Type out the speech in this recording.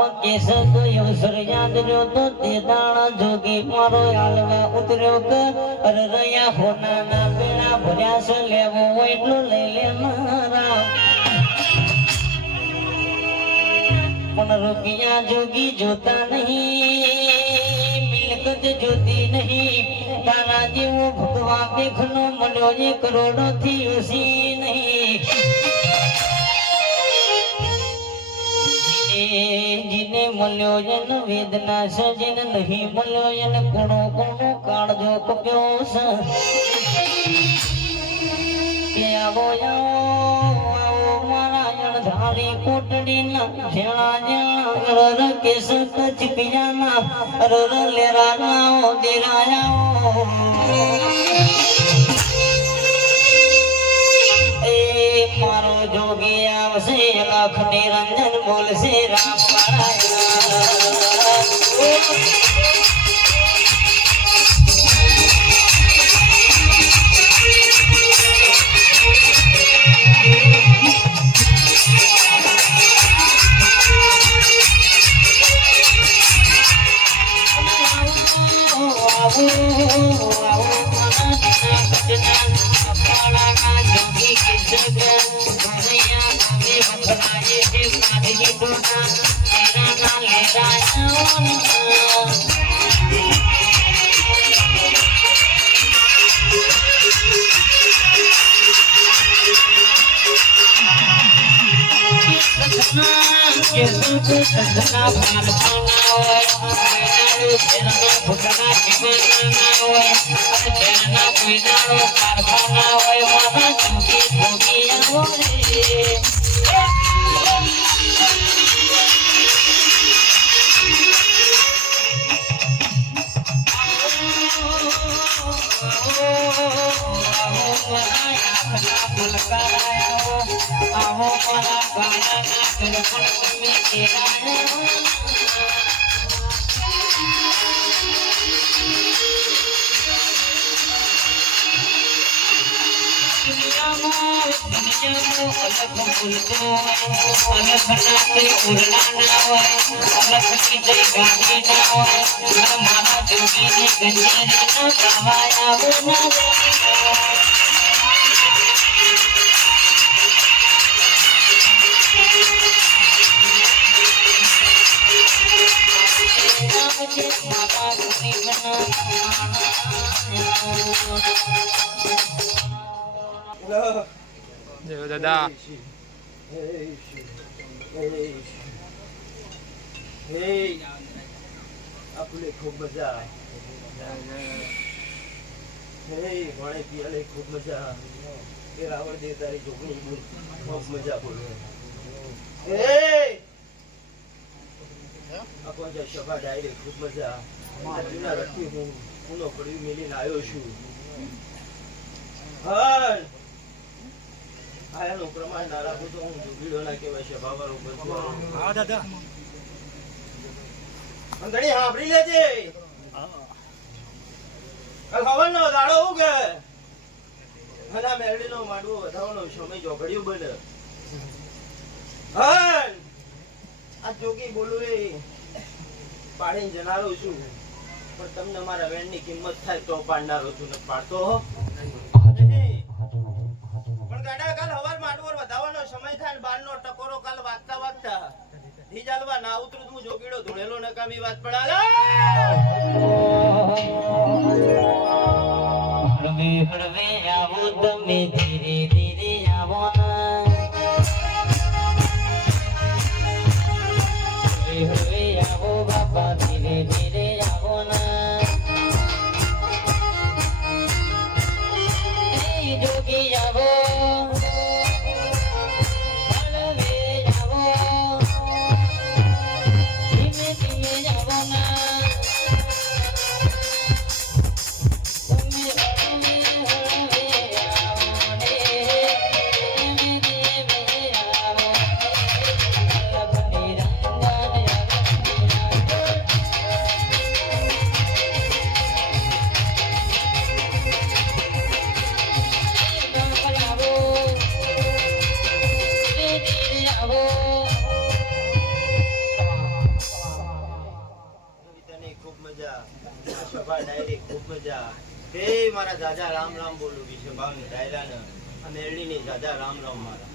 case ગયો સરિયાદ રહ્યો તો તે દાણા જોગી મારો હાલવા ઉતર્યો કે અરે રહ્યા હોના ના પેડા ભર્યા છે લેવો હોય એટલું લઈ લે મારા પણ રૂપિયા જોગી જોતા નહીં મિલકત જોતી નહીં તારા જેવો ભગવાન દેખનો મળ્યો જે કરોડો થી ઓછી નહીં જીને મળ્યો જન વેદના છે જેને નહીં મળ્યો એને કોણો કોણો કાળજો કપ્યો છે કે આવો આવો મારા ધારી કોટડી ના જેણા જેણા કેસ કચ પિયાના લેરા નાઓ દેરાયા મારો જોગી આવશે લાખ નિરંજન બોલશે રામ દાદા આપને ખૂબ મજા પાણી પીવાને ખૂબ મજા એ રાવણ દેવ તારી છોકરી ખૂબ મજા બોલે આપો સભા ડાયરેક્ટ ખૂબ મજા જૂના રખી હું પૂનો પડ્યું મેલીને આવ્યો છું આયાનું પ્રમાણ ના રાખું તો હું જોગીડો ના કહેવાય છે બાબારો બધું હા દાદા અંગડી સાંભળી લેજે કાલ હવનનો દાડો ઉગે હના મેરડીનો માંડવો વધાવવાનો સમય જોગડ્યું બને હન આ જોગી બોલું એ પાડીને જનારો છું પણ તમને મારા વેણની કિંમત થાય તો પાડનારો છું ને પાડતો ગાડા કાલ હવાર માંડવર વધાવવાનો સમય થાય ને બારનો ટકોરો કાલ વાગતા વાગતા ઢીજાલવા ના ઉતરું હું જોગીડો ધોળેલો નકામી વાત પડાલે હળવે હળવે આવો તમે ધીરે ધીરે આવો હળવે આવો બાપા ધીરે ધીરે આવો જોગી આવો ખૂબ મજા સભા ડાયરી ખૂબ મજા તે મારા દાદા રામ રામ બોલું વિશે ભાવની ડાયરાને આ મેરડીની દાદા રામ રામ મારા